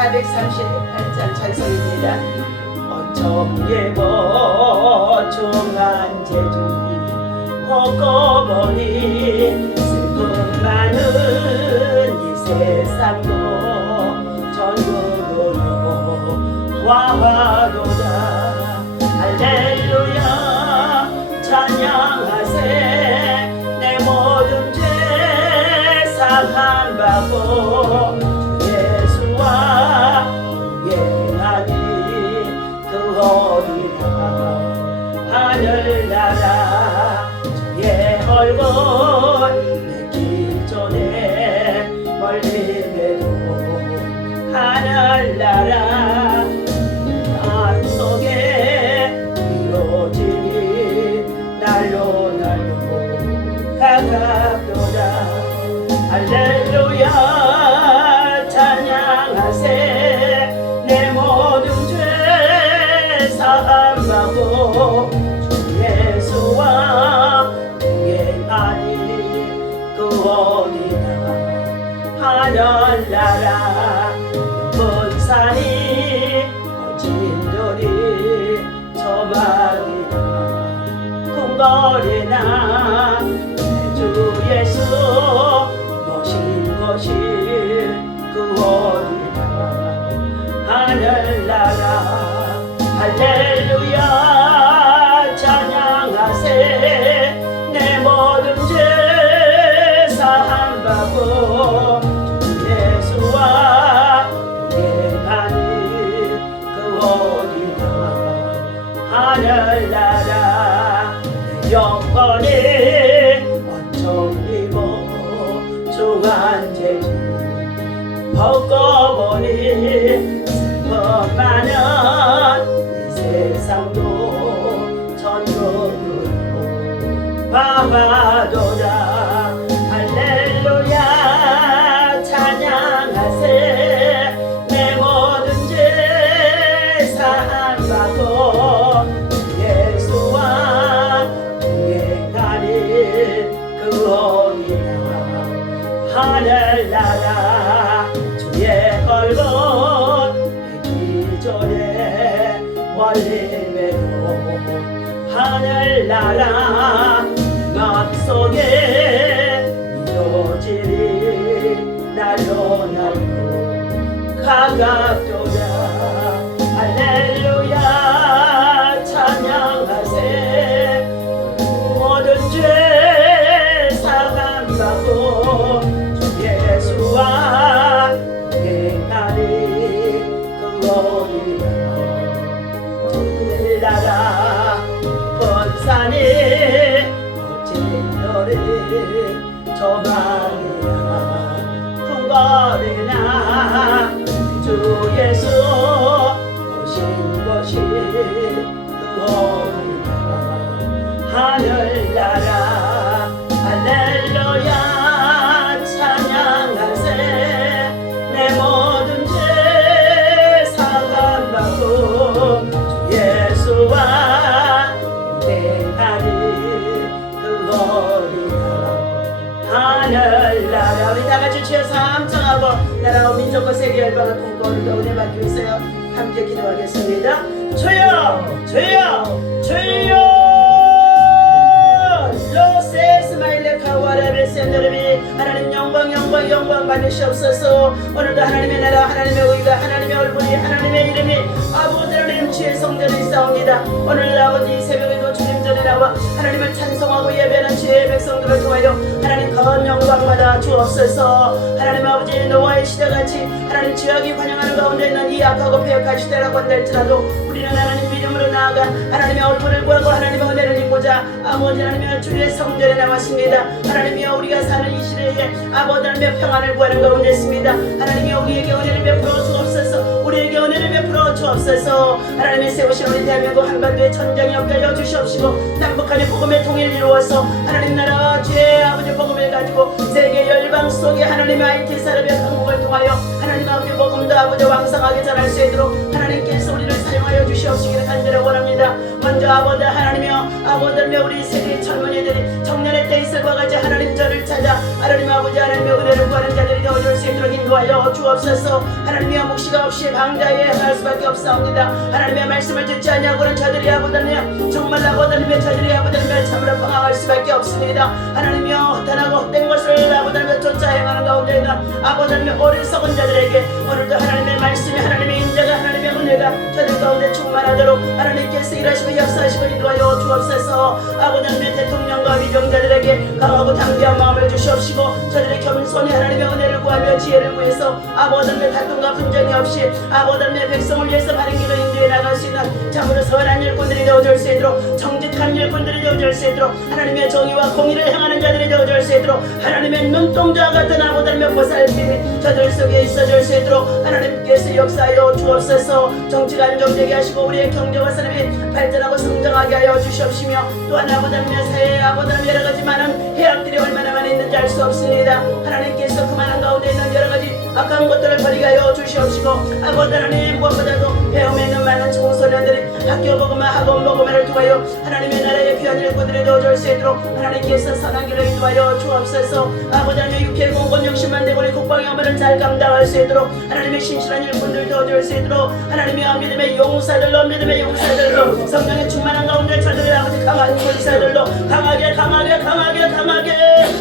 438장 찬송입니다. 어청예고 중한 제주 벗고보니 슬픔 많은 이 세상도 전국으로 화화도다. 할렐루야 찬양하세. 내 모든 죄 사함받고 예수와 동행하니 그 어디나 하늘나라 주의 얼굴 내길 전에 멀리 매도 하늘나라 마음속에 이루어지니 날로 가깝도다. 할렐루야 찬양하세. 내 모든 죄 사함받고 주 예수와 동행하니 그 어디나 하늘나라 높은 산이 거친 돌이 저만이다. 궁궐이나 주 예수 모신 것이 그 어디나 하늘나라. 할렐루야 찬양하세. 내 모든 죄 사함받고 주 예수와 동행하니 그 어디나 하늘나라. 내 영혼이 원청이고 중한 제주 벗고보니 슬픔 많은 이 세상도 전국으로 화화도다. 할렐루야 찬양하세. 내 모든 죄 사함받고 예수와 동행하니 그 어디나 하늘나라. 주의 얼굴 뵙기 전에 멀리 매도 하늘나라 마음속에 이루어지리 날로 가깝도다. 할렐루야 찬양하세. 모든 죄 사함받고 주 예수와 동행하니 그 어디나 하늘나라. 본산이 거친 돌이 저만이야. 궁궐이나 주 예수 오신 것이 그 어디나 하늘나라. 할렐루야 찬양하세. 내 모든 죄 사함받고 주 예수와 동행하니 그 어디나 하늘나라. 우리 다같이 주여서 함청하고 나라와 민족과 세계 열방을 통과하는 은혜 받기 위해서요 함께 기도하겠습니다. 주여 주여 주여 하나님 영광 받으시옵소서. 오늘도 하나님의 나라 하나님의 의가 하나님의 얼굴이 하나님의 이름이 아버지 하나님 주의 성전에 있사옵니다. 오늘 아버지 새벽에도 주님 전에 나와 하나님을 찬송하고 예배하는 주의 백성들을 통하여 하나님 건 영광받아 주옵소서. 하나님 아버지 노아의 시대같이 하나님 죄악이 관영하는 가운데 있는 이 악하고 폐역한 시대라고 한달지라도 우리는 하나님 믿음으로 나아가 하나님의 얼굴을 구하고 하나님의 은혜를 입고자 아버지 하나님의 주의 성전에 나왔습니다. 하나님이여 우리가 사는 이 시대에 아버지 하나님의 평안을 구하는 가운데 있습니다. 하나님이여 우리에게 은혜를 베풀어 주옵소서. 우리에게 은혜를 베풀어 주옵소서. 하나님의 세우신 우리 대한민국 한반도에 전쟁이 없게 하여 주시옵시고 남북한의 복음의 통일을 이루어서 하나님 나라와 주의 아버지 복음을 가지고 세계 열방 속에 하나님의 IT 산업의 한국을 통하여 하나님 아버지 복음도 아버지 왕성하게 전할 수 있도록 하나님께서 우리를 사용하여 주시옵시기를 간절히 원합니다. 먼저 아버지 하나님이여 아버지 우리 세계 젊은이들이 청년의 때 있을과 같이 하나님 저를 찾아 하나님 아버지 하나님의 은혜를 구하는 자들이 되어줄 수 있도록 인도하여 주옵소서. 하나님의 묵시가 없이 방자에 행할 수밖에 없사옵니다. 하나님의 말씀을 듣지 아니하고는 저들이 아버지님 정말 아버지님 저들이 아버지님 참으로 방황할 수밖에 없습니다. 하나님이여 허탄하고 헛된 것을 아버지님 쫓아 행하는 가운데 있는 아버지님 어리석은 자들에게 오늘도 하나님의 말씀이 하나님의 인자가 하나님의 은혜가 저들 가운데 충만하도록 하나님께서 일하시고 역사하시고 인도하여 주옵소서. 아버지님의 대통령과 위병자들에게 강하고 담대한 마음을 주시옵시고 저들의 겸손히 하나님의 은혜를 구하며 지혜를 구해서 아버지님의 다툼과 분쟁이 없이 아버지님의 백성을 위해서 바른 길로 인도해 나갈 수 있는 참으로 선한 일꾼들이 되어줄 수 있도록 정직한 일꾼들이 되어줄 수 있도록 하나님의 정의와 공의를 행하는 자들이 되어줄 수 있도록 하나님의 눈동자와 같은 아버지님의 보살핌이 저들 속에 있어줄 수 있도록 하나님께서 역사하여 주옵소서. 정치가 안정되게 하시고 우리의 경제와 산업이 발전하고 성장하게 하여 주시옵시며 또한 아버지님의 사회에 아버지님 여러가지 많은 해악들이 얼마나 많이 있는지 알 수 없습니다. 하나님께서 그만한 가운데 있는 여러가지 악한 것들을 버리게 하여 주시옵시고 아버지 하나님 무엇보다도 배움에 있는 많은 청소년들이 학교 복음화 학원 복음화를 통하여 하나님의 나라의 귀한 일꾼들이 되어줄 수 있도록 하나님께서 선한 길을 인도하여 주옵소서. 아버지 하나님 육체 공건 욕심만 되고 우리 국방의 업무를 잘 감당할 수 있도록 하나님의 신실한 일꾼들 되어줄 수 있도록 하나님의 믿음의 용사들로 믿음의 용사들로 성령의 충만한 가운데 저들의 아버지 강한 군사들로 강하게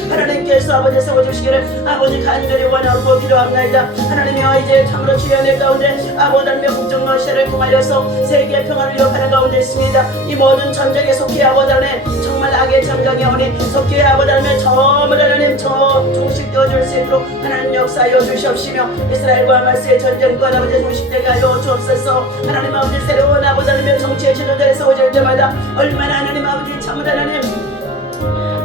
하나님께서 아버지 세워주시기를 아버지 간절히 원하고 기도합니다. 하나님이여 이제 참으로 주연의 가운데 아버지 하나님의 국정 러시아를 통하여서 세계의 평화를 위협하는 가운데 있습니다. 이 모든 전쟁에 속히 아버지 하나님 정말 악의 전쟁이 오니 속히 아버지 하나님 전부 하나님 종식되어줄 수 있도록 하나님 역사하여 주시옵시며 이스라엘과 하마스의 전쟁과 아버지 종식되게 하여 주옵소서. 하나님 아버지 새로운 아버지 하나님의 정치의 지도자에 세워질 때마다 얼마나 하나님 아버지 참으로 하나님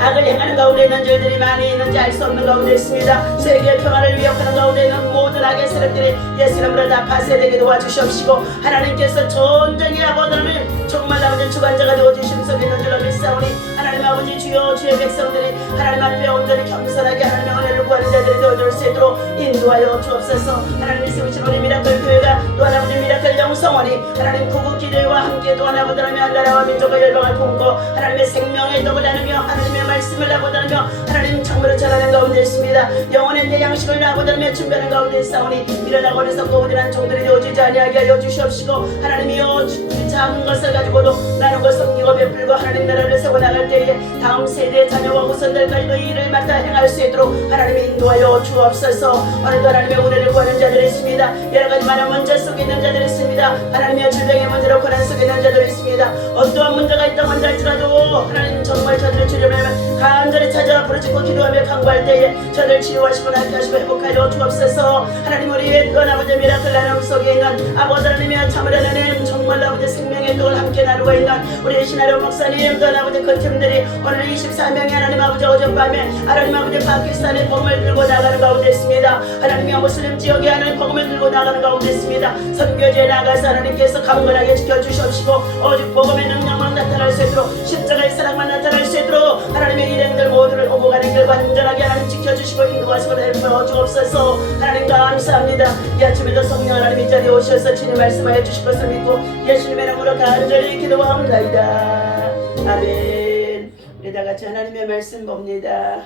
악을 행하는 가운데 있는 죄들이 많이 있는지 알 수 없는 가운데 있습니다. 세계의 평화를 위협하는 가운데 있는 모든 악의 세력들이 예수 이름으로 다 파쇄되게 도와주시옵시고 하나님께서 전쟁의 아버지 하나님 정말 아버지 주관자가 되어주심 속에 있는 줄로 믿사오니 하나님 아버지 주여 주의 백성들이 하나님 앞에 온전히 겸손하게 하나님의 은혜를 구하는 자들이 되어줄 수 있도록 인도하여 주옵소서. 하나님이 세우신 우리 미라클 교회가 또한 아버지 미라클 영성원이 하나님 구국 기도와 함께 또한 아버지 하나님의 나라와 민족과 열방을 품고 하나님의 생명의 떡을 나누며 하나님의 말씀을 나보다며 하나님 참으로 전하는 가운데 있습니다. 영혼의 내 양식을 나보다며 준비하는 가운데 있사오니 일어나고 어리석고 우둔한 종들이 되어지지 아니하게 하여 주시옵시고 하나님이여 작은 것을 가지고도 나는 것 섬기고 베풀고 하나님 나라를 세워나갈 때에 다음 세대의 자녀와 후손들까지도 이 일을 맡아 행할 수 있도록 하나님이 인도하여 주옵소서. 오늘도 하나님의 은혜를 구하는 자들이 있습니다. 여러가지 많은 문제 속에 있는 자들이 있습니다. 하나님의 질병의 문제로 고난 속에 있는 자들이 있습니다. 어떠한 문제가 있다고 한다 할지라도 하나님 정말 저들을 주려면 간절히 찾아 부르짖고 기도하며 간구할 때에 저들 치유하시고 낫게 하시고 회복하여 주옵소서. 하나님 우리의 또한 아버지 미라클 나눔 속에 있는 아버지 하나님의 참으로 하나님 정말 아버지 생명의 떡을 함께 나누고 있는 우리 신하려 목사님 또한 아버지 그 팀들이 오늘 24명의 하나님 아버지 어젯밤에 하나님 아버지 파키스탄의 복음을 들고 나가는 가운데 있습니다. 하나님의 무슬림 지역에 하나님 복음을 들고 나가는 가운데 있습니다. 선교지에 나가서 하나님께서 강건하게 지켜주시옵시고 오직 복음의 능력만 나타날 수 있도록 십자가의 사랑만 나타날 수 있도록 하나님의 일행들 모두를 오고 가는 길 완전하게 하나님 지켜주시고 인도하시고 내려 주옵소서. 하나님 감사합니다. 이 아침에도 성령 하나님 이 자리에 오셔서 친히 말씀하여 주실 것을 믿고 예수님의 이름으로 간절히 기도합니다. 아멘. 우리 다 같이 하나님의 말씀 봅니다.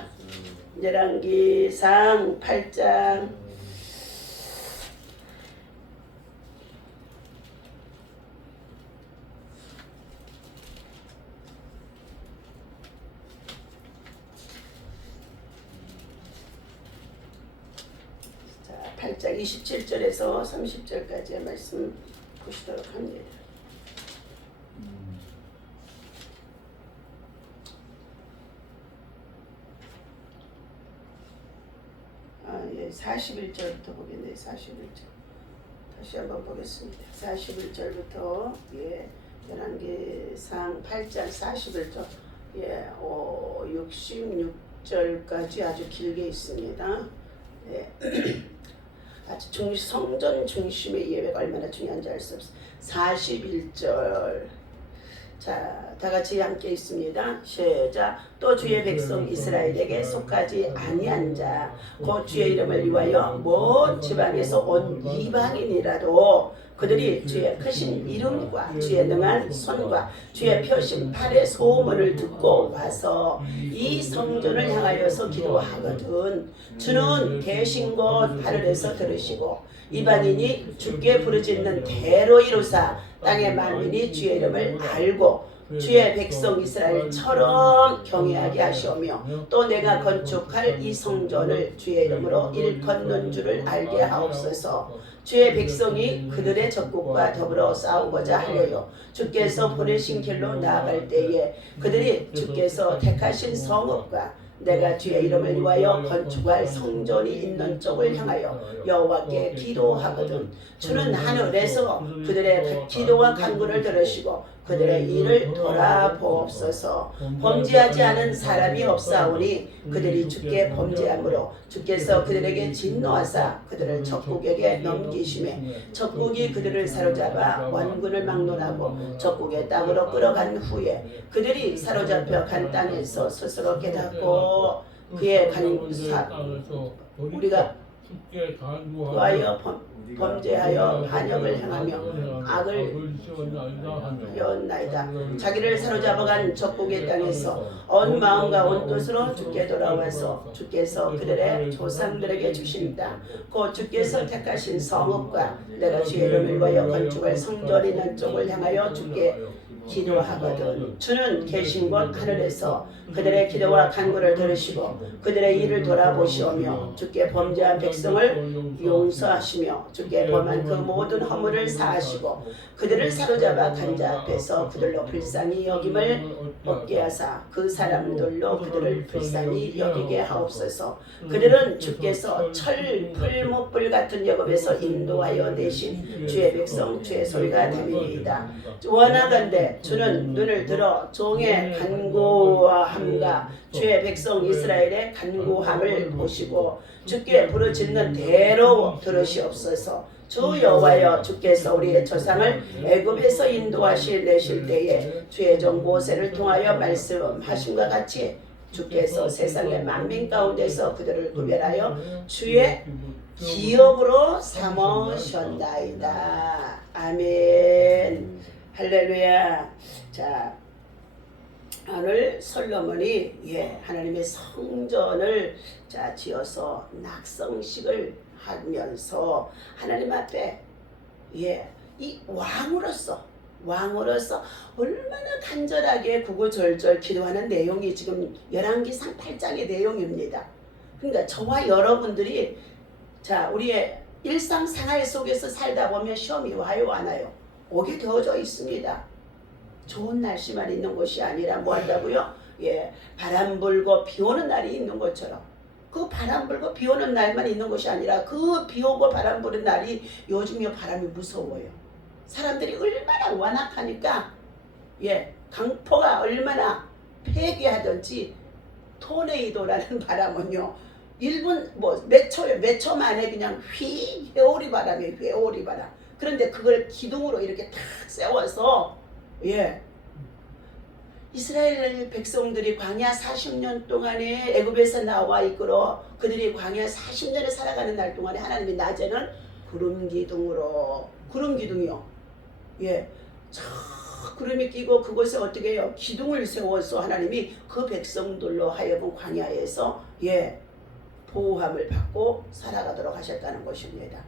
열왕기상 8장 자, 8장 27절에서 30절까지의 말씀 보시도록 합니다. 예, 41절부터 보겠네요. 41절 다시 한번 보겠습니다. 41절부터 예, 열왕기상 8장 41절 예, 66절까지 아주 길게 있습니다. 예. 아주 성전 중심의 예배가 얼마나 중요한지 알 수 없어요. 41절 자 다 같이 함께 있습니다. 시작. 또 주의 백성 이스라엘에게 속하지 아니한 자, 곧 주의 이름을 위하여 먼 지방에서 온 이방인이라도 그들이 주의 크신 이름과 주의 능한 손과 주의 펴신 팔의 소문을 듣고 와서 이 성전을 향하여서 기도하거든 주는 계신 곳 하늘에서 들으시고 이방인이 주께 부르짖는 대로 이루사 땅의 만민이 주의 이름을 알고 주의 백성 이스라엘처럼 경외하게 하시오며 또 내가 건축할 이 성전을 주의 이름으로 일컫는 줄을 알게 하옵소서. 주의 백성이 그들의 적국과 더불어 싸우고자 하려요. 주께서 보내신 길로 나아갈 때에 그들이 주께서 택하신 성읍과 내가 주의 이름을 위하여 건축할 성전이 있는 쪽을 향하여 여호와께 기도하거든 주는 하늘에서 그들의 기도와 간구를 들으시고 그들의 일을 돌아보옵소서. 범죄하지 않은 사람이 없사오니 그들이 주께 범죄함으로 주께서 그들에게 진노하사 그들을 적국에게 넘기심에 적국이 그들을 사로잡아 원군을 막론하고 적국의 땅으로 끌어간 후에 그들이 사로잡혀 간 땅에서 스스로 깨닫고 그의 우리가 그하여 범죄하여 반역을 행하며 악을 하였나이다. 자기를 사로잡아간 적국의 땅에서 온 마음과 온 뜻으로 주께 돌아와서 주께서 그들의 조상들에게 주신다. 곧 주께서 택하신 성읍과 내가 주의 이름을 위하여 건축할 성전이 있는 쪽을 향하여 주께 기도하거든 주는 계신 곳 하늘에서 그들의 기도와 간구를 들으시고 그들의 일을 돌아보시오며 주께 범죄한 백성을 용서하시며 주께 범한 그 모든 허물을 사하시고 그들을 사로잡아 간 자 앞에서 그들로 불쌍히 여김을 얻게 하사 그 사람들로 그들을 불쌍히 여기게 하옵소서. 그들은 주께서 철 풀무불 같은 여급에서 인도하여 내신 주의 백성 주의 소리가 들리니이다. 원하건대 주는 눈을 들어 종의 간구함과 주의 백성 이스라엘의 간구함을 보시고 주께 부르짖는 대로 들으시옵소서. 주 여호와여 주께서 우리의 조상을 애굽에서 인도하시 내실 때에 주의 종 모세를 통하여 말씀하심과 같이 주께서 세상의 만민 가운데서 그들을 구별하여 주의 기업으로 삼으셨나이다. 아멘. 할렐루야. 자, 오늘 솔로몬이 하나님의 성전을 지어서 낙성식을 하면서 하나님 앞에 이 왕으로서 얼마나 간절하게 구구절절 기도하는 내용이 지금 열왕기상 8장의 내용입니다. 그러니까 저와 여러분들이 우리의 일상생활 속에서 살다 보면 시험이 와요 안 와요? 오게 되어져 있습니다. 좋은 날씨만 있는 곳이 아니라 뭐 한다고요? 바람 불고 비 오는 날이 있는 것처럼 그 바람 불고 비 오는 날만 있는 것이 아니라 그 비 오고 바람 부는 날이 요즘에 바람이 무서워요. 사람들이 얼마나 완악하니까 강포가 얼마나 폐기하든지 토네이도라는 바람은요 1분 몇 초 만에 그냥 회오리 바람이에요. 회오리 바람. 그런데 그걸 기둥으로 이렇게 탁 세워서 이스라엘 백성들이 광야 40년 동안에 애굽에서 나와 이끌어 그들이 광야 40년을 살아가는 날 동안에 하나님이 낮에는 구름기둥이요. 저 구름이 끼고 그곳에 어떻게 해요? 기둥을 세워서 하나님이 그 백성들로 하여금 광야에서 보호함을 받고 살아가도록 하셨다는 것입니다.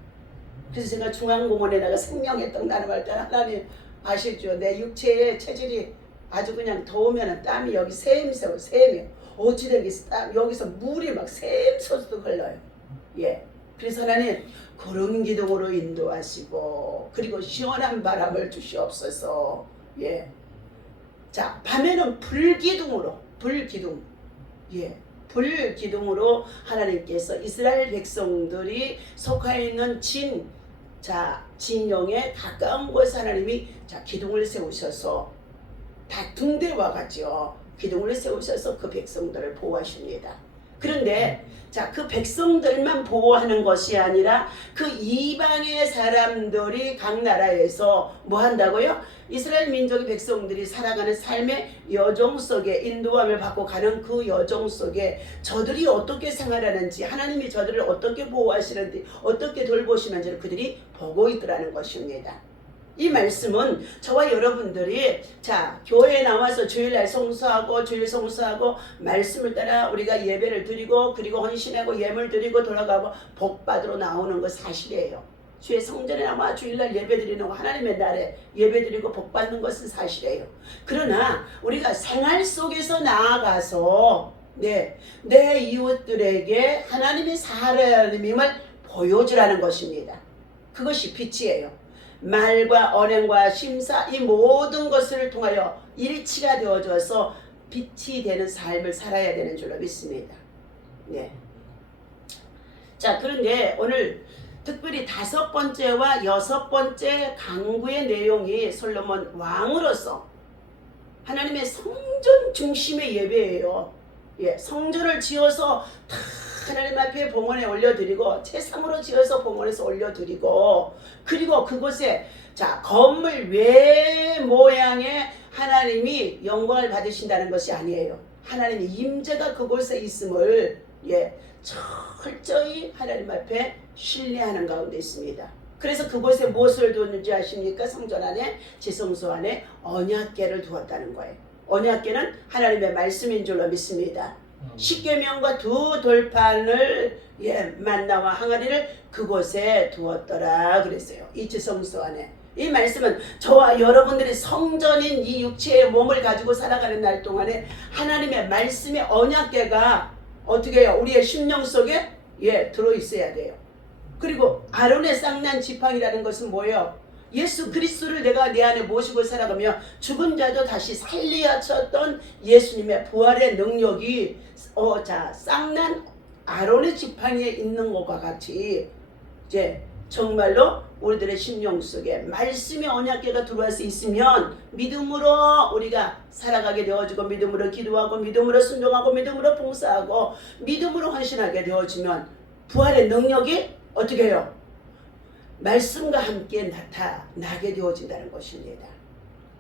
그래서 제가 중앙공원에다가 생명의 떡 나눔할 때 하나님 아시죠? 내 육체의 체질이 아주 그냥 더우면 땀이 여기 샘새고 샘이요. 어찌된 게 여기서 물이 막 샘솟도 흘러요. 그래서 하나님 구름 기둥으로 인도하시고 그리고 시원한 바람을 주시옵소서. 자, 밤에는 불기둥으로 불기둥으로 하나님께서 이스라엘 백성들이 속하여 있는 진영에 가까운 곳에 하나님이 기둥을 세우셔서 다 등대와 같죠. 기둥을 세우셔서 그 백성들을 보호하십니다. 그런데 자, 그 백성들만 보호하는 것이 아니라 그 이방의 사람들이 각 나라에서 뭐 한다고요? 이스라엘 민족의 백성들이 살아가는 삶의 여정 속에 인도함을 받고 가는 그 여정 속에 저들이 어떻게 생활하는지, 하나님이 저들을 어떻게 보호하시는지, 어떻게 돌보시는지를 그들이 보고 있더라는 것입니다. 이 말씀은 저와 여러분들이 자, 교회에 나와서 주일날 성수하고 주일 성수하고 말씀을 따라 우리가 예배를 드리고 그리고 헌신하고 예물 드리고 돌아가고 복 받으러 나오는 거 사실이에요. 주의 성전에 나와 주일날 예배 드리는 거, 하나님의 날에 예배 드리고 복 받는 것은 사실이에요. 그러나 우리가 생활 속에서 나아가서 내 이웃들에게 하나님의 살아님임을 보여주라는 것입니다. 그것이 빛이에요. 말과 언행과 심사 이 모든 것을 통하여 일치가 되어져서 빛이 되는 삶을 살아야 되는 줄로 믿습니다. 네. 자, 그런데 오늘 특별히 5번째와 6번째 강구의 내용이 솔로몬 왕으로서 하나님의 성전 중심의 예배예요. 예, 성전을 지어서 다 하나님 앞에 봉헌에 올려드리고 제상으로 지어서 봉헌에서 올려드리고 그리고 그곳에 자 건물 외 모양의 하나님이 영광을 받으신다는 것이 아니에요. 하나님의 임재가 그곳에 있음을 철저히 하나님 앞에 신뢰하는 가운데 있습니다. 그래서 그곳에 무엇을 두었는지 아십니까? 성전 안에 지성소 안에 언약궤를 두었다는 거예요. 언약궤는 하나님의 말씀인 줄로 믿습니다. 십계명과 2 돌판을 만나와 항아리를 그곳에 두었더라 그랬어요. 이 지성소 안에. 이 말씀은 저와 여러분들이 성전인 이 육체의 몸을 가지고 살아가는 날 동안에 하나님의 말씀의 언약궤가 어떻게 해요? 우리의 심령 속에 들어있어야 돼요. 그리고 아론의 쌍난 지팡이라는 것은 뭐예요? 예수 그리스도를 내가 내 안에 모시고 살아가며 죽은 자도 다시 살리셨던 예수님의 부활의 능력이 쌍난 아론의 지팡이에 있는 것과 같이 이제 정말로 우리들의 심령 속에 말씀의 언약궤가 들어와서 있으면 믿음으로 우리가 살아가게 되어지고 믿음으로 기도하고 믿음으로 순종하고 믿음으로 봉사하고 믿음으로 헌신하게 되어지면 부활의 능력이 어떻게 해요? 말씀과 함께 나타나게 되어진다는 것입니다.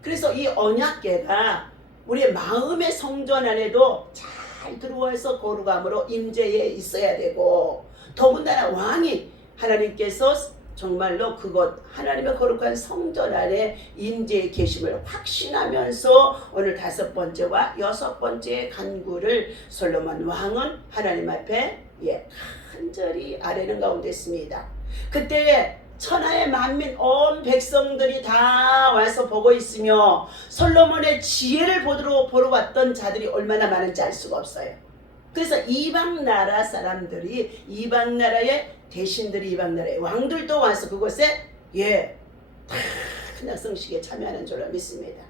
그래서 이 언약궤가 우리의 마음의 성전 안에도 잘 들어와서 거룩함으로 임재에 있어야 되고 더군다나 왕이 하나님께서 정말로 그것 하나님의 거룩한 성전 안에 임재에 계심을 확신하면서 오늘 5번째와 6번째 간구를 솔로몬 왕은 하나님 앞에 간절히 아뢰는 가운데 있습니다. 그때에 천하의 만민 온 백성들이 다 와서 보고 있으며 솔로몬의 지혜를 보러 왔던 자들이 얼마나 많은지 알 수가 없어요. 그래서 이방 나라 사람들이 이방 나라의 대신들이 이방 나라의 왕들도 와서 그곳에 큰 약성식에 참여하는 줄로 믿습니다.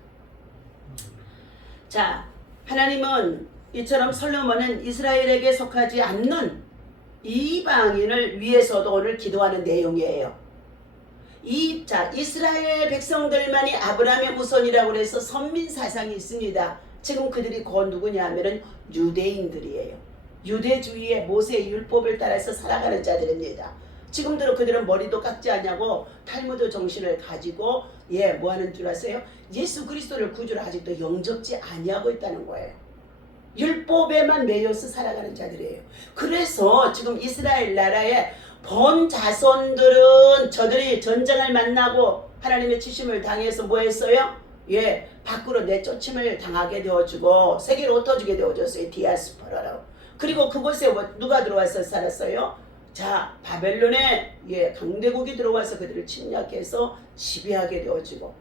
자, 하나님은 이처럼 솔로몬은 이스라엘에게 속하지 않는 이방인을 위해서도 오늘 기도하는 내용이에요. 이스라엘 백성들만이 아브라함의 후손이라고 해서 선민 사상이 있습니다. 지금 그들이 곧 누구냐 하면은 유대인들이에요. 유대주의의 모세의 율법을 따라서 살아가는 자들입니다. 지금도 그들은 머리도 깎지 않냐고 탈무드 정신을 가지고 뭐 하는 줄 아세요? 예수 그리스도를 구주로 아직도 영접지 아니하고 있다는 거예요. 율법에만 매여서 살아가는 자들이에요. 그래서 지금 이스라엘 나라의 본 자손들은 저들이 전쟁을 만나고 하나님의 치심을 당해서 뭐 했어요? 밖으로 내쫓임을 당하게 되어주고 세계로 흩어지게 되어졌어요. 디아스포라라고. 그리고 그곳에 누가 들어와서 살았어요? 자, 바벨론의 강대국이 들어와서 그들을 침략해서 지배하게 되어지고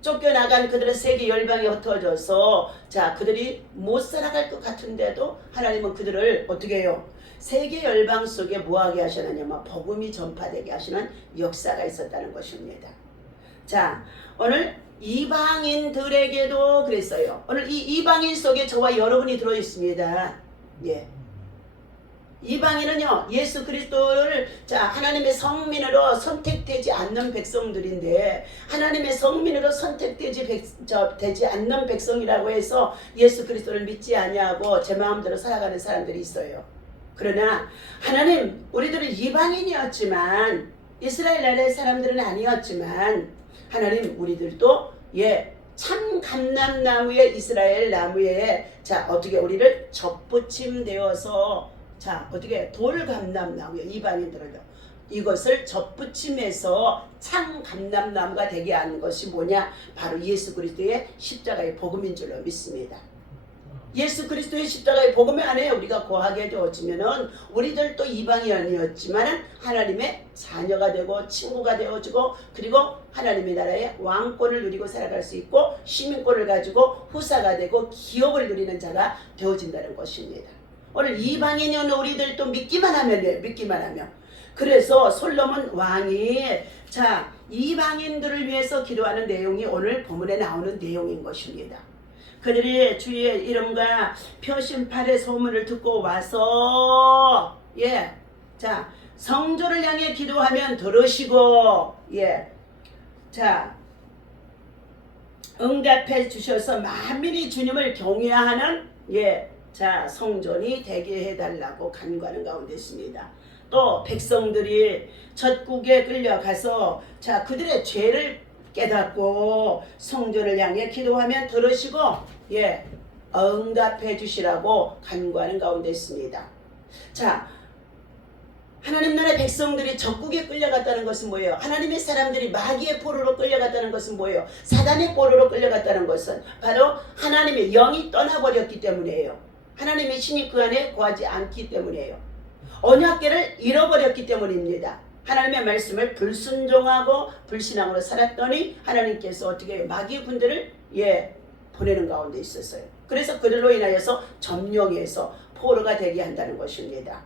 쫓겨나간 그들은 세계 열방에 흩어져서 그들이 못 살아갈 것 같은데도 하나님은 그들을 어떻게 해요? 세계 열방 속에 뭐하게 하시느냐면 복음이 전파되게 하시는 역사가 있었다는 것입니다. 자, 오늘 이방인들에게도 그랬어요. 오늘 이 이방인 속에 저와 여러분이 들어있습니다. 이방인은요 예수 그리스도를 자 하나님의 성민으로 선택되지 않는 백성들인데 하나님의 성민으로 되지 않는 백성이라고 해서 예수 그리스도를 믿지 아니하고 제 마음대로 살아가는 사람들이 있어요. 그러나 하나님 우리들은 이방인이었지만 이스라엘 나라의 사람들은 아니었지만 하나님 우리들도 참 감람나무의 이스라엘 나무에 자 어떻게 우리를 접붙임되어서 자 어떻게 돌감람나무요 이방인들을요 이것을 접붙임해서 참 감람나무가 되게 하는 것이 뭐냐 바로 예수 그리스도의 십자가의 복음인 줄로 믿습니다. 예수 그리스도의 십자가의 복음 안에 우리가 거하게 되어지면은 우리들도 이방인이었지만 하나님의 자녀가 되고 친구가 되어지고 그리고 하나님의 나라의 왕권을 누리고 살아갈 수 있고 시민권을 가지고 후사가 되고 기업을 누리는 자가 되어진다는 것입니다. 오늘 이방인인 우리들도 믿기만 하면 그래서 솔로몬 왕이 자 이방인들을 위해서 기도하는 내용이 오늘 본문에 나오는 내용인 것입니다. 그들이 주의 이름과 표심팔의 소문을 듣고 와서 자 성조를 향해 기도하면 들으시고 자 응답해 주셔서 만민이 주님을 경외하는 자 성전이 되게 해달라고 간구하는 가운데 있습니다. 또 백성들이 젖국에 끌려가서 자 그들의 죄를 깨닫고 성전을 향해 기도하면 들으시고 응답해 주시라고 간구하는 가운데 있습니다. 자 하나님 나라의 백성들이 적국에 끌려갔다는 것은 뭐예요? 하나님의 사람들이 마귀의 포로로 끌려갔다는 것은 뭐예요? 사단의 포로로 끌려갔다는 것은 바로 하나님의 영이 떠나버렸기 때문이에요. 하나님의 신이 그 안에 거하지 않기 때문이에요. 언약궤를 잃어버렸기 때문입니다. 하나님의 말씀을 불순종하고 불신앙으로 살았더니 하나님께서 어떻게 마귀 군대를 보내는 가운데 있었어요. 그래서 그들로 인하여서 점령해서 포로가 되게 한다는 것입니다.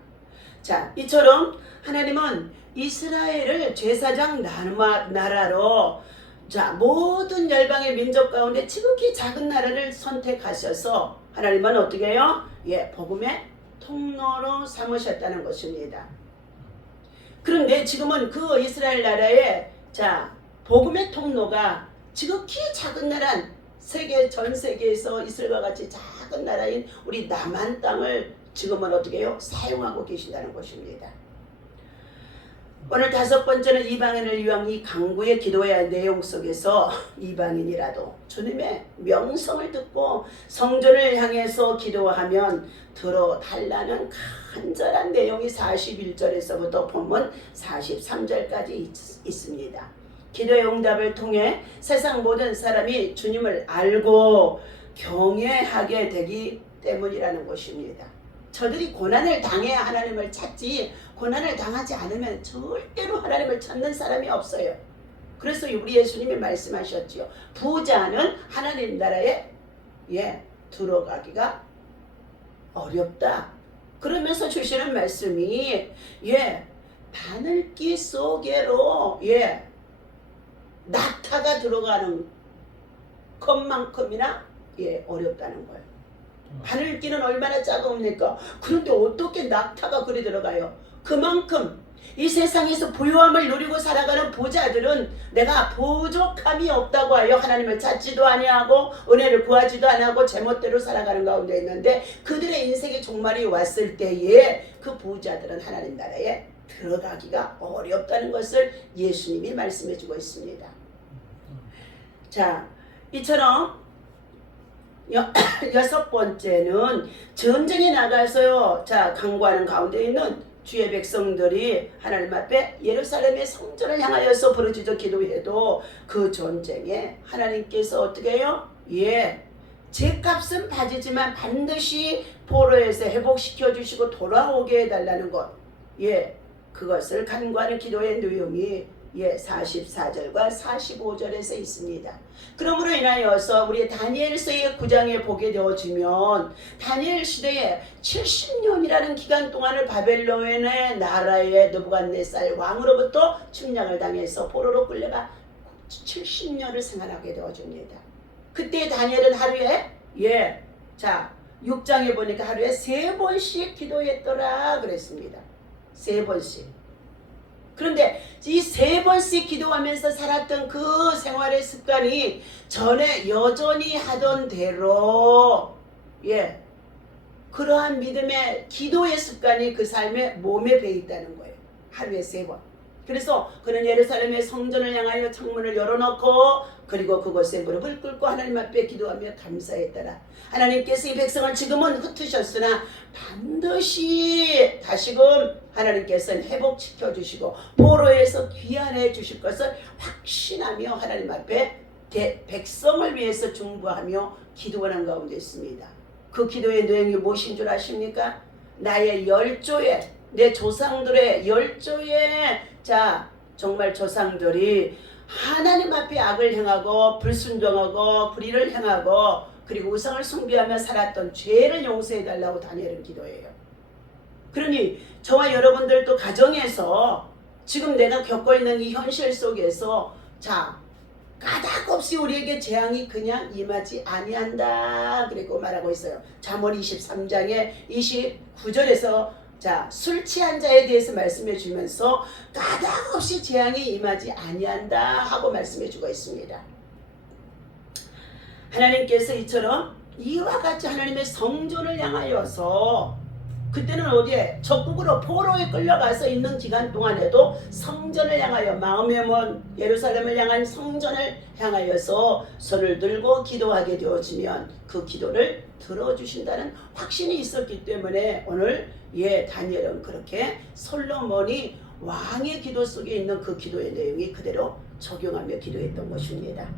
자 이처럼 하나님은 이스라엘을 제사장 나라로 자 모든 열방의 민족 가운데 지극히 작은 나라를 선택하셔서 하나님은 어떻게 해요? 복음의 통로로 삼으셨다는 것입니다. 그런데 지금은 그 이스라엘 나라의 자 복음의 통로가 지극히 작은 나라인 전 세계에서 이스라엘과 같이 작은 나라인 우리 남한 땅을 지금은 어떻게 해요? 사용하고 계신다는 것입니다. 오늘 다섯 번째는 이방인을 위한 이 강구의 기도의 내용 속에서 이방인이라도 주님의 명성을 듣고 성전을 향해서 기도하면 들어달라는 간절한 내용이 41절에서부터 본문 43절까지 있습니다. 기도의 응답을 통해 세상 모든 사람이 주님을 알고 경외하게 되기 때문이라는 것입니다. 저들이 고난을 당해야 하나님을 찾지 고난을 당하지 않으면 절대로 하나님을 찾는 사람이 없어요. 그래서 우리 예수님이 말씀하셨지요. 부자는 하나님 나라에 들어가기가 어렵다. 그러면서 주시는 말씀이 바늘기 속에로 낙타가 들어가는 것만큼이나 어렵다는 거예요. 바늘기는 얼마나 작습니까? 그런데 어떻게 낙타가 그리 들어가요? 그만큼 이 세상에서 부유함을 누리고 살아가는 부자들은 내가 부족함이 없다고 하여 하나님을 찾지도 아니하고 은혜를 구하지도 아니하고 제멋대로 살아가는 가운데 있는데 그들의 인생의 종말이 왔을 때에 그 부자들은 하나님 나라에 들어가기가 어렵다는 것을 예수님이 말씀해 주고 있습니다. 자, 이처럼 여섯 번째는 전쟁에 나가서요. 자, 강구하는 가운데 있는 주의 백성들이 하나님 앞에 예루살렘의 성전을 향하여서 부르짖어 기도해도 그 전쟁에 하나님께서 어떻게 해요? 죄값은 받지만 반드시 포로에서 회복시켜 주시고 돌아오게 해달라는 것. 그것을 간구하는 기도의 내용이 44절과 45절에서 있습니다. 그러므로 인하여서 우리 다니엘서의 9장에 보게 되어지면 다니엘 시대에 70년이라는 기간 동안을 바벨론의 나라의 느부갓네살 왕으로부터 침략을 당해서 포로로 끌려가 70년을 생활하게 되어집니다. 그때 다니엘은 하루에 6장에 보니까 하루에 3번씩 기도했더라 그랬습니다. 3번씩. 그런데 이 3번씩 기도하면서 살았던 그 생활의 습관이 전에 여전히 하던 대로 그러한 믿음의 기도의 습관이 그 삶의 몸에 배 있다는 거예요. 하루에 3번. 그래서 그는 예루살렘의 성전을 향하여 창문을 열어놓고 그리고 그곳에 무릎을 꿇고 하나님 앞에 기도하며 감사했더라. 하나님께서 이 백성을 지금은 흩으셨으나 반드시 다시금 하나님께서는 회복시켜 주시고 포로에서 귀환해 주실 것을 확신하며 하나님 앞에 백성을 위해서 중보하며 기도하는 가운데 있습니다. 그 기도의 내용이 무엇인 줄 아십니까? 나의 열조에, 내 조상들의 열조에, 정말 조상들이 하나님 앞에 악을 행하고 불순종하고 불의를 행하고 그리고 우상을 숭배하며 살았던 죄를 용서해달라고 다니엘은 기도해요. 그러니 저와 여러분들도 가정에서 지금 내가 겪고 있는 이 현실 속에서 까닭없이 우리에게 재앙이 그냥 임하지 아니한다 그리고 말하고 있어요. 잠언 23장의 29절에서 술 취한 자에 대해서 말씀해 주면서 까닭없이 재앙이 임하지 아니한다 하고 말씀해 주고 있습니다. 하나님께서 이처럼 이와 같이 하나님의 성전을 향하여서 그때는 어디에? 적국으로 포로에 끌려가서 있는 기간 동안에도 성전을 향하여 마음의 문 예루살렘을 향한 성전을 향하여서 손을 들고 기도하게 되어지면 그 기도를 들어주신다는 확신이 있었기 때문에 오늘 다니엘은 그렇게 솔로몬이 왕의 기도 속에 있는 그 기도의 내용이 그대로 적용하며 기도했던 것입니다.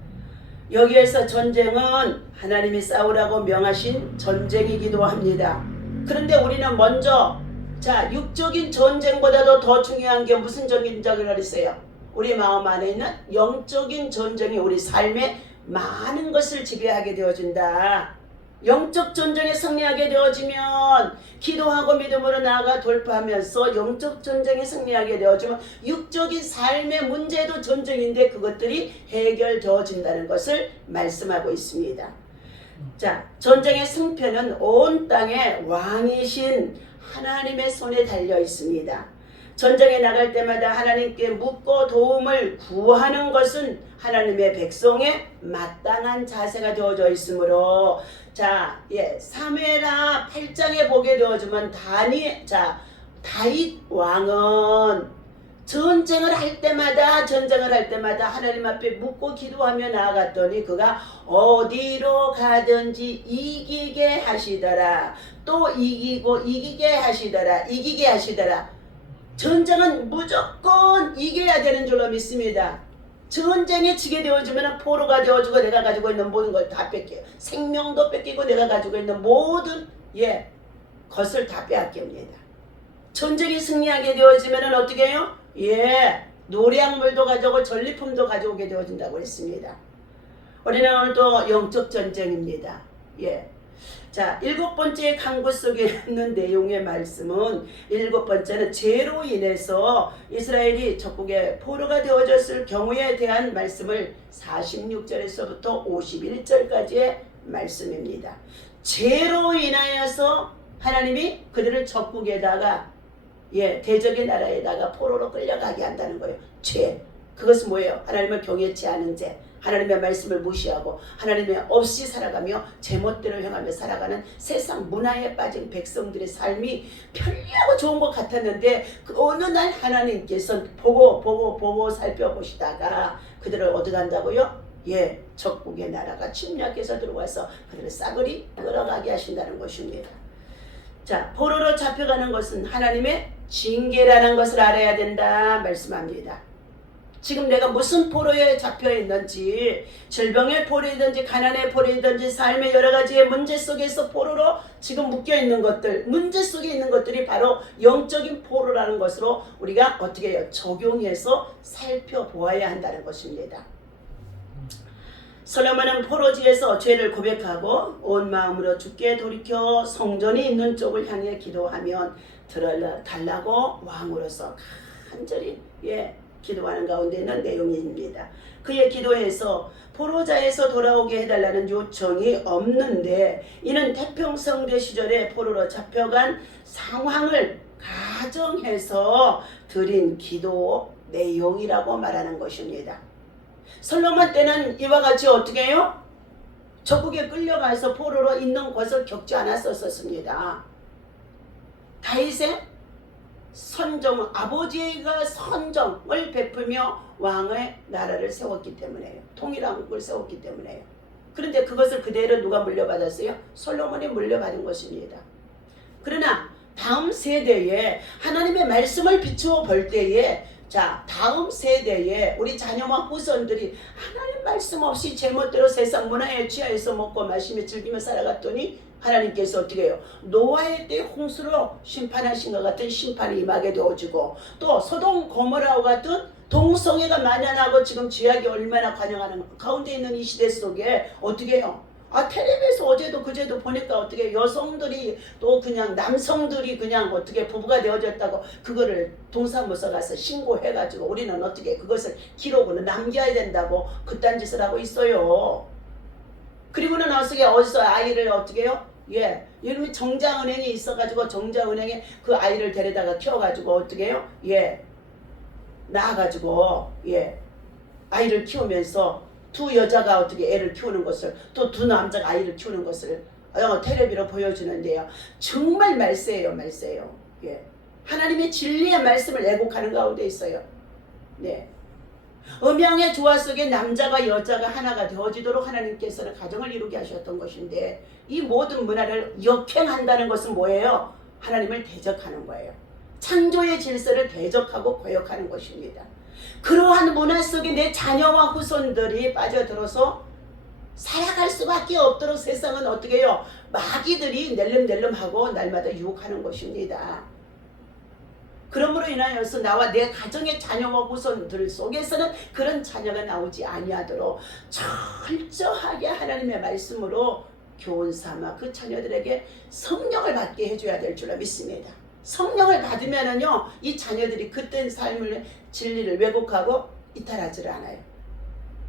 여기에서 전쟁은 하나님이 싸우라고 명하신 전쟁이기도 합니다. 그런데 우리는 먼저 육적인 전쟁보다도 더 중요한 게 무슨 전쟁이라고 그랬어요? 우리 마음 안에 있는 영적인 전쟁이 우리 삶에 많은 것을 지배하게 되어진다. 영적 전쟁에 승리하게 되어지면 기도하고 믿음으로 나아가 돌파하면서 영적 전쟁에 승리하게 되어지면 육적인 삶의 문제도 전쟁인데 그것들이 해결되어진다는 것을 말씀하고 있습니다. 전쟁의 승패는 온 땅의 왕이신 하나님의 손에 달려 있습니다. 전쟁에 나갈 때마다 하나님께 묻고 도움을 구하는 것은 하나님의 백성의 마땅한 자세가 되어져 있으므로 사무엘하 8장에 보게 되어지면 다윗 왕은 전쟁을 할 때마다 하나님 앞에 묻고 기도하며 나아갔더니 그가 어디로 가든지 이기게 하시더라. 또 이기게 하시더라. 전쟁은 무조건 이겨야 되는 줄로 믿습니다. 전쟁에 지게 되어지면 포로가 되어지고 내가 가지고 있는 모든 걸 다 뺏겨요. 생명도 뺏기고 내가 가지고 있는 모든 것을 다 빼앗깁니다. 전쟁이 승리하게 되어지면 어떻게 해요? 노량물도 가져오고 전리품도 가져오게 되어진다고 했습니다. 우리는 오늘도 영적 전쟁입니다. 7번째 강구 속에 있는 내용의 말씀은 7번째는 죄로 인해서 이스라엘이 적국의 포로가 되어졌을 경우에 대한 말씀을 46절에서부터 51절까지의 말씀입니다. 죄로 인하여서 하나님이 그들을 적국에다가 대적의 나라에다가 포로로 끌려가게 한다는 거예요. 죄. 그것은 뭐예요? 하나님을 경외치 않은 죄. 하나님의 말씀을 무시하고 하나님의 없이 살아가며 제멋대로 행하며 살아가는 세상 문화에 빠진 백성들의 삶이 편리하고 좋은 것 같았는데 어느 날 하나님께서 보고 살펴보시다가 그들을 어디 간다고요? 적국의 나라가 침략해서 들어와서 그들을 싸그리 끌어가게 하신다는 것입니다. 포로로 잡혀가는 것은 하나님의 징계라는 것을 알아야 된다 말씀합니다. 지금 내가 무슨 포로에 잡혀 있는지, 질병의 포로이든지 가난의 포로이든지 삶의 여러 가지의 문제 속에서 포로로 지금 묶여 있는 것들, 문제 속에 있는 것들이 바로 영적인 포로라는 것으로 우리가 어떻게 해요? 적용해서 살펴보아야 한다는 것입니다. 솔로몬은 포로지에서 죄를 고백하고 온 마음으로 주께 돌이켜 성전이 있는 쪽을 향해 기도하면 들어달라고 왕으로서 간절히 기도하는 가운데 있는 내용입니다. 그의 기도에서 포로자에서 돌아오게 해달라는 요청이 없는데 이는 태평성대 시절에 포로로 잡혀간 상황을 가정해서 드린 기도 내용이라고 말하는 것입니다. 솔로몬 때는 이와 같이 어떻게 해요? 적국에 끌려가서 포로로 있는 것을 겪지 않았었습니다. 다윗의 선정, 아버지가 선정을 베풀며 왕의 나라를 세웠기 때문에요. 통일왕국을 세웠기 때문에요. 그런데 그것을 그대로 누가 물려받았어요? 솔로몬이 물려받은 것입니다. 그러나 다음 세대에 하나님의 말씀을 비추어 볼 때에 자, 다음 세대에 우리 자녀와 후손들이 하나님 말씀 없이 제멋대로 세상 문화에 취하여서 먹고 마시며 즐기며 살아갔더니 하나님께서 어떻게 해요? 노아의 때 홍수로 심판하신 것 같은 심판이 임하게 되어지고 또 소돔 고모라와 같은 동성애가 만연하고 지금 죄악이 얼마나 관영하는 가운데 있는 이 시대 속에 어떻게 해요? 텔레비에서 어제도 그제도 보니까 어떻게 여성들이 또 그냥 남성들이 그냥 어떻게 부부가 되어졌다고 그거를 동사무소 가서 신고해가지고 우리는 어떻게 그것을 기록으로 남겨야 된다고 그딴 짓을 하고 있어요. 그리고는 어디서 아이를 어떻게 해요? 이름이 정자은행이 있어가지고 정자은행에 그 아이를 데려다가 키워가지고 어떻게 해요? 낳아가지고 아이를 키우면서 두 여자가 어떻게 애를 키우는 것을 또 두 남자가 아이를 키우는 것을 텔레비로 보여주는데요. 정말 말세예요. 말세예요. 하나님의 진리의 말씀을 애곡하는 가운데 있어요. 음양의 조화 속에 남자가 여자가 하나가 되어지도록 하나님께서는 가정을 이루게 하셨던 것인데 이 모든 문화를 역행한다는 것은 뭐예요? 하나님을 대적하는 거예요. 창조의 질서를 대적하고 거역하는 것입니다. 그러한 문화 속에 내 자녀와 후손들이 빠져들어서 살아갈 수밖에 없도록 세상은 어떻게 해요? 마귀들이 낼름낼름하고 날마다 유혹하는 것입니다. 그러므로 인하여서 나와 내 가정의 자녀와 후손들 속에서는 그런 자녀가 나오지 아니하도록 철저하게 하나님의 말씀으로 교훈 삼아 그 자녀들에게 성령을 받게 해줘야 될 줄로 믿습니다. 성령을 받으면은요, 이 자녀들이 그땐 삶을 진리를 왜곡하고 이탈하지를 않아요.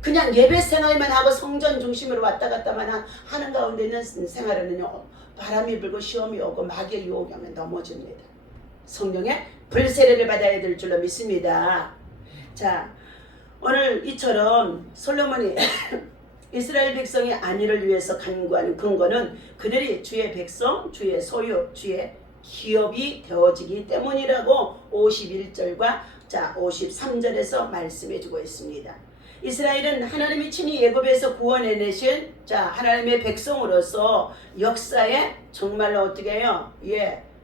그냥 예배 생활만 하고 성전 중심으로 왔다 갔다만 하는 가운데 있는 생활은요, 바람이 불고 시험이 오고 마귀의 유혹이 오면 넘어집니다. 성령의 불세례를 받아야 될 줄로 믿습니다. 자, 오늘 이처럼 솔로몬이 이스라엘 백성의 안위를 위해서 간구하는 근거는 그들이 주의 백성, 주의 소유, 주의 기업이 되어지기 때문이라고 51절과 53절에서 말씀해주고 있습니다. 이스라엘은 하나님이 친히 애굽에서 구원해내신 하나님의 백성으로서 역사에 정말로 어떻게 해요?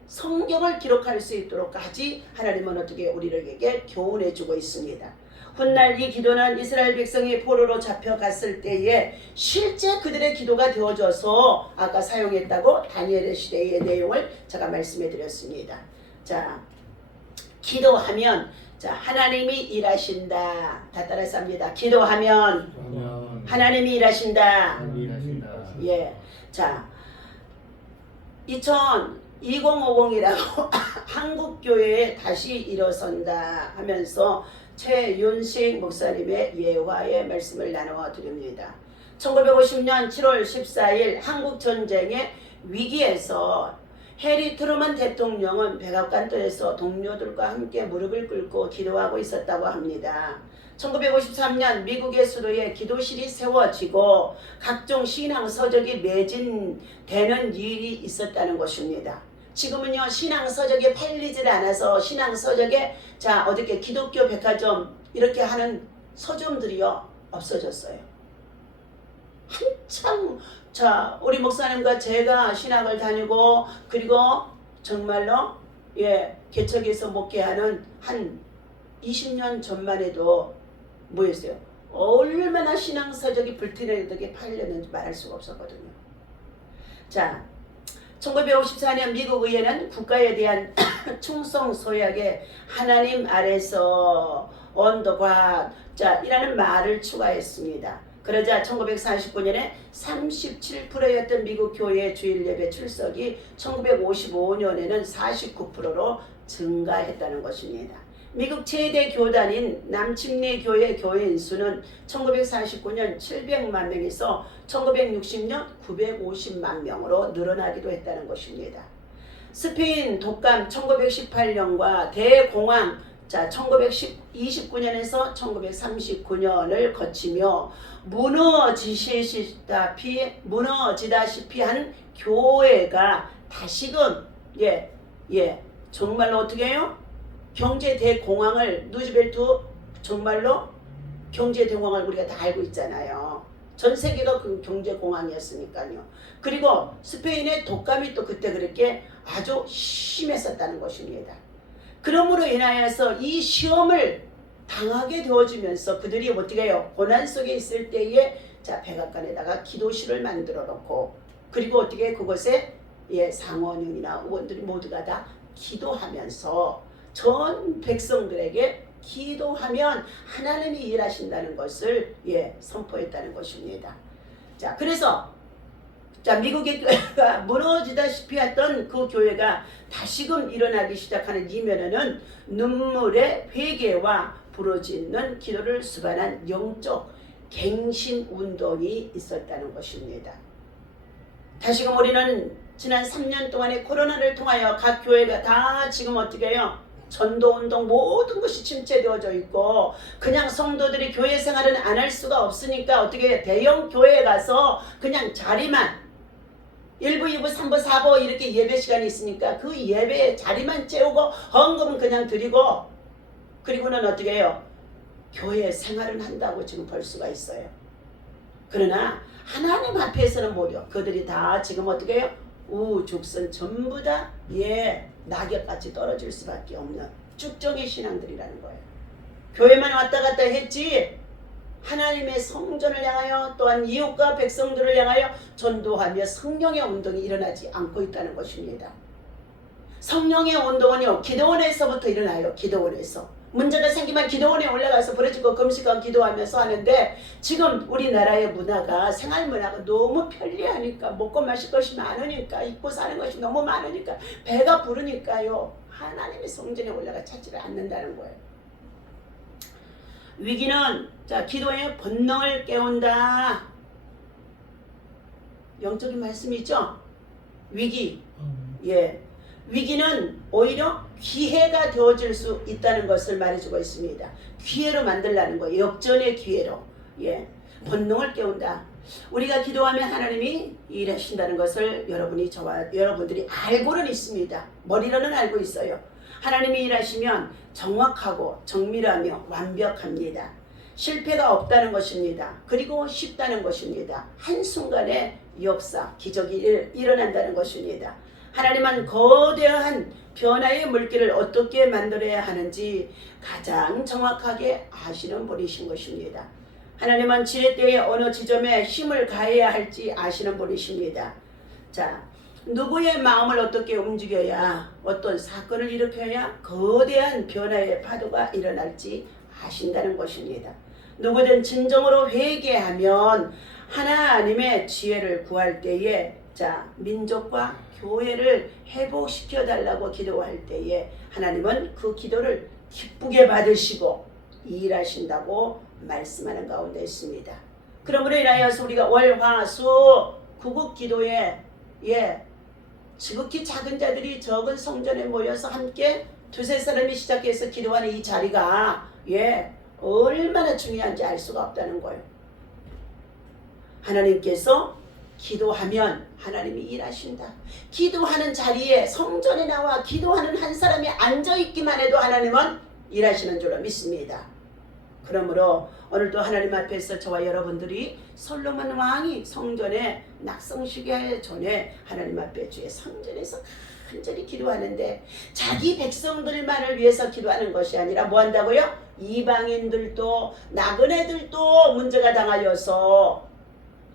성경을 기록할 수 있도록까지 하나님은 어떻게 우리에게 교훈해주고 있습니다. 훗날 이 기도는 이스라엘 백성이 포로로 잡혀갔을 때에 실제 그들의 기도가 되어져서 아까 사용했다고 다니엘의 시대의 내용을 제가 말씀해 드렸습니다. 자, 기도하면 하나님이 일하신다. 다 따라서 합니다. 기도하면 하나님이 일하신다. 자, 2050이라고 한국교회에 다시 일어선다 하면서 최윤식 목사님의 예화의 말씀을 나누어 드립니다. 1950년 7월 14일 한국전쟁의 위기에서 해리 트루먼 대통령은 백악관뜰에서 동료들과 함께 무릎을 꿇고 기도하고 있었다고 합니다. 1953년 미국의 수도에 기도실이 세워지고 각종 신앙 서적이 매진되는 일이 있었다는 것입니다. 지금은요, 신앙 서적이 팔리질 않아서 신앙 서적에 어떻게 기독교 백화점 이렇게 하는 서점들이요 없어졌어요. 한참 우리 목사님과 제가 신학을 다니고 그리고 정말로 개척에서 목회하는 한 20년 전만 해도 뭐였어요? 얼마나 신앙 서적이 불티나게 팔렸는지 말할 수가 없었거든요. 자, 1954년 미국 의회는 국가에 대한 충성 소약에 하나님 아래서 언더과 이라는 말을 추가했습니다. 그러자 1949년에 37%였던 미국 교회의 주일 예배 출석이 1955년에는 49%로 증가했다는 것입니다. 미국 최대 교단인 남침내 교회 교인 수는 1949년 700만 명에서 1960년 950만 명으로 늘어나기도 했다는 것입니다. 스페인 독감 1918년과 대공황 1929년에서 1939년을 거치며 무너지다시피 한 교회가 다시금 정말로 어떻게 해요? 경제 대공황을 누즈벨트 정말로 경제 대공황을 우리가 다 알고 있잖아요. 전 세계가 그 경제 공황이었으니까요. 그리고 스페인의 독감이 또 그때 그렇게 아주 심했었다는 것입니다. 그러므로 인하여서 이 시험을 당하게 되어지면서 그들이 어떻게 해요? 고난 속에 있을 때에 백악관에다가 기도실을 만들어 놓고 그리고 어떻게 그곳에 상원의원이나 의원들이 모두가 다 기도하면서 전 백성들에게 기도하면 하나님이 일하신다는 것을 선포했다는 것입니다. 그래서 미국의 교회가 무너지다시피 했던 그 교회가 다시금 일어나기 시작하는 이면에는 눈물의 회개와 부르짖는 기도를 수반한 영적 갱신 운동이 있었다는 것입니다. 다시금 우리는 지난 3년 동안의 코로나를 통하여 각 교회가 다 지금 어떻게 해요? 전도운동 모든 것이 침체되어져 있고 그냥 성도들이 교회 생활은 안 할 수가 없으니까 어떻게 대형 교회에 가서 그냥 자리만 1부, 2부, 3부, 4부 이렇게 예배 시간이 있으니까 그 예배 자리만 채우고 헌금은 그냥 드리고 그리고는 어떻게 해요? 교회 생활은 한다고 지금 볼 수가 있어요. 그러나 하나님 앞에서는 뭐죠? 그들이 다 지금 어떻게 해요? 우죽순 전부 다 낙엽같이 떨어질 수밖에 없는 쭉정의 신앙들이라는 거예요. 교회만 왔다 갔다 했지 하나님의 성전을 향하여 또한 이웃과 백성들을 향하여 전도하며 성령의 운동이 일어나지 않고 있다는 것입니다. 성령의 운동은요 기도원에서부터 일어나요. 기도원에서 문제가 생기면 기도원에 올라가서 부르짖고 금식하고 기도하면서 하는데 지금 우리나라의 문화가 생활 문화가 너무 편리하니까 먹고 마실 것이 많으니까 입고 사는 것이 너무 많으니까 배가 부르니까요 하나님의 성전에 올라가 찾지를 않는다는 거예요. 위기는 기도의 본능을 깨운다. 영적인 말씀이죠. 위기. 위기는 오히려 기회가 되어질 수 있다는 것을 말해주고 있습니다. 기회로 만들라는 거예요. 역전의 기회로. 본능을 깨운다. 우리가 기도하면 하나님이 일하신다는 것을 여러분들이 알고는 있습니다. 머리로는 알고 있어요. 하나님이 일하시면 정확하고 정밀하며 완벽합니다. 실패가 없다는 것입니다. 그리고 쉽다는 것입니다. 한순간에 역사, 기적이 일어난다는 것입니다. 하나님은 거대한 변화의 물길을 어떻게 만들어야 하는지 가장 정확하게 아시는 분이신 것입니다. 하나님은 지렛대의 어느 지점에 힘을 가해야 할지 아시는 분이십니다. 누구의 마음을 어떻게 움직여야 어떤 사건을 일으켜야 거대한 변화의 파도가 일어날지 아신다는 것입니다. 누구든 진정으로 회개하면 하나님의 지혜를 구할 때에 민족과 교회를 회복시켜 달라고 기도할 때에 하나님은 그 기도를 기쁘게 받으시고 일하신다고 말씀하는 가운데 있습니다. 그러므로 인하여서 우리가 월, 화, 수 구국 기도에 지극히 작은 자들이 적은 성전에 모여서 함께 두세 사람이 시작해서 기도하는 이 자리가 얼마나 중요한지 알 수가 없다는 거예요. 하나님께서 기도하면 하나님이 일하신다. 기도하는 자리에 성전에 나와 기도하는 한 사람이 앉아있기만 해도 하나님은 일하시는 줄로 믿습니다. 그러므로 오늘도 하나님 앞에서 저와 여러분들이 솔로몬 왕이 성전에 낙성시기 전에 하나님 앞에 주의 성전에서 간절히 기도하는데 자기 백성들만을 위해서 기도하는 것이 아니라 뭐 한다고요? 이방인들도 나그네들도 문제가 당하여서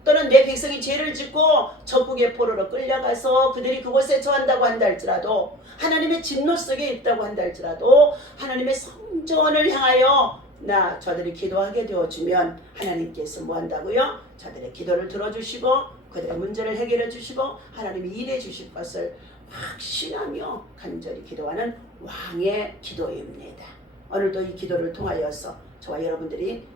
또는 내 백성이 죄를 짓고 적국의 포로로 끌려가서 그들이 그곳에 처한다고 한다 할지라도 하나님의 진노 속에 있다고 한다 할지라도 하나님의 성전을 향하여 저들이 기도하게 되어주면 하나님께서 뭐 한다고요? 저들의 기도를 들어주시고 그들의 문제를 해결해 주시고 하나님이 일해 주실 것을 확신하며 간절히 기도하는 왕의 기도입니다. 오늘도 이 기도를 통하여서 저와 여러분들이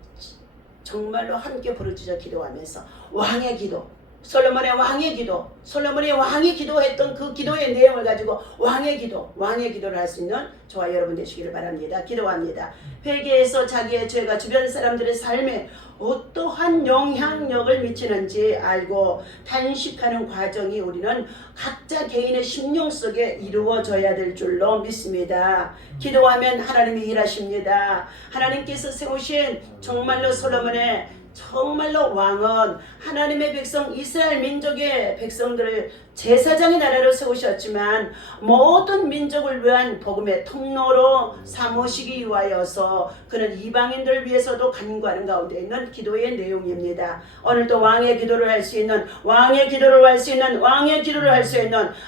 정말로 함께 부르짖어 기도하면서 왕의 기도, 솔로몬의 왕의 기도, 솔로몬의 왕이 기도했던 그 기도의 내용을 가지고 왕의 기도를 할 수 있는 저와 여러분 되시기를 바랍니다. 기도합니다. 회개해서 자기의 죄가 주변 사람들의 삶에 어떠한 영향력을 미치는지 알고 단식하는 과정이 우리는 각자 개인의 심령 속에 이루어져야 될 줄로 믿습니다. 기도하면 하나님이 일하십니다. 하나님께서 세우신 정말로 솔로몬의 정말로 왕은 하나님의 백성 이스라엘 민족의 백성들을 제사장의 나라로 세우셨지만 모든 민족을 위한 복음의 통로로 삼으시기 위하여서 그는 이방인들을 위해서도 간구하는 가운데 있는 기도의 내용입니다. 오늘도 왕의 기도를 할 수 있는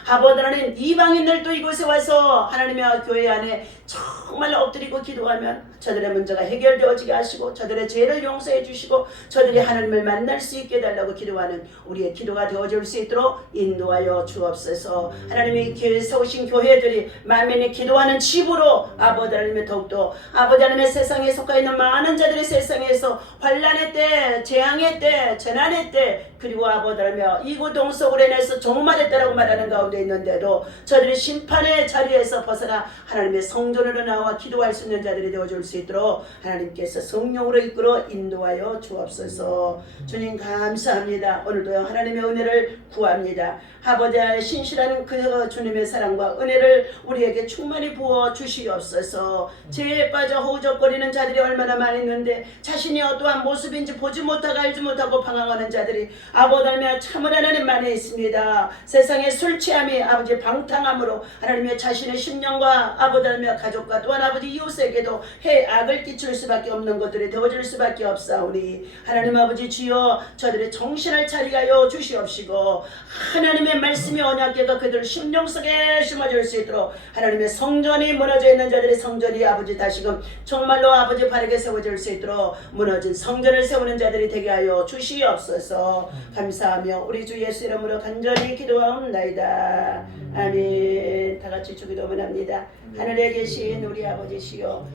아버지 하나님, 이방인들도 이곳에 와서 하나님의 교회 안에 정말로 엎드리고 기도하면 저들의 문제가 해결되어지게 하시고 저들의 죄를 용서해 주시고 저들이 하나님을 만날 수 있게 해달라고 기도하는 우리의 기도가 되어줄 수 있도록 인도하여 주옵소서. 하나님이 세우신 교회들이 만민이 기도하는 집으로 아버지 하나님의 더욱더 아버지 하나님의 세상에 속해 있는 많은 자들이 세상에서 환난의 때, 재앙의 때, 재난의 때, 그리고 아버지 하나님의 이구동성으로 인해서 종말했다라고 말하는 가운데 있는데도 저들이 심판의 자리에서 벗어나 하나님의 성전으로 나와 기도할 수 있는 자들이 되어줄 수 있도록 하나님께서 성령으로 이끌어 인도하여 주옵소서. 주님 감사합니다. 오늘도 하나님의 은혜를 구합니다. 아버지의 신실한 그 주님의 사랑과 은혜를 우리에게 충만히 부어 주시옵소서. 죄에 빠져 허우적거리는 자들이 얼마나 많이 있는데 자신이 어떠한 모습인지 보지 못하고 알지 못하고 방황하는 자들이 아버지 하나님의 참을 하나님만에 있습니다. 세상의 술 취함이 아버지 방탕함으로 하나님의 자신의 심령과 아버지 하나님의 가족과 또한 아버지 이웃에게도 악을 끼칠 수밖에 없는 것들이 되어질 수밖에 없사오니 하나님 아버지 주여 저들의 정신을 차리게 하여 주시옵시고 하나님의 말씀이 언약궤가 그들 심령 속에 심어질 수 있도록 하나님의 성전이 무너져 있는 자들의 성전이 아버지 다시금 정말로 아버지 바르게 세워질 수 있도록 무너진 성전을 세우는 자들이 되게 하여 주시옵소서. 감사하며 우리 주 예수 이름으로 간절히 기도하옵나이다. 아멘. 다같이 주기도문합니다. 하늘에 계신 우리 아버지시여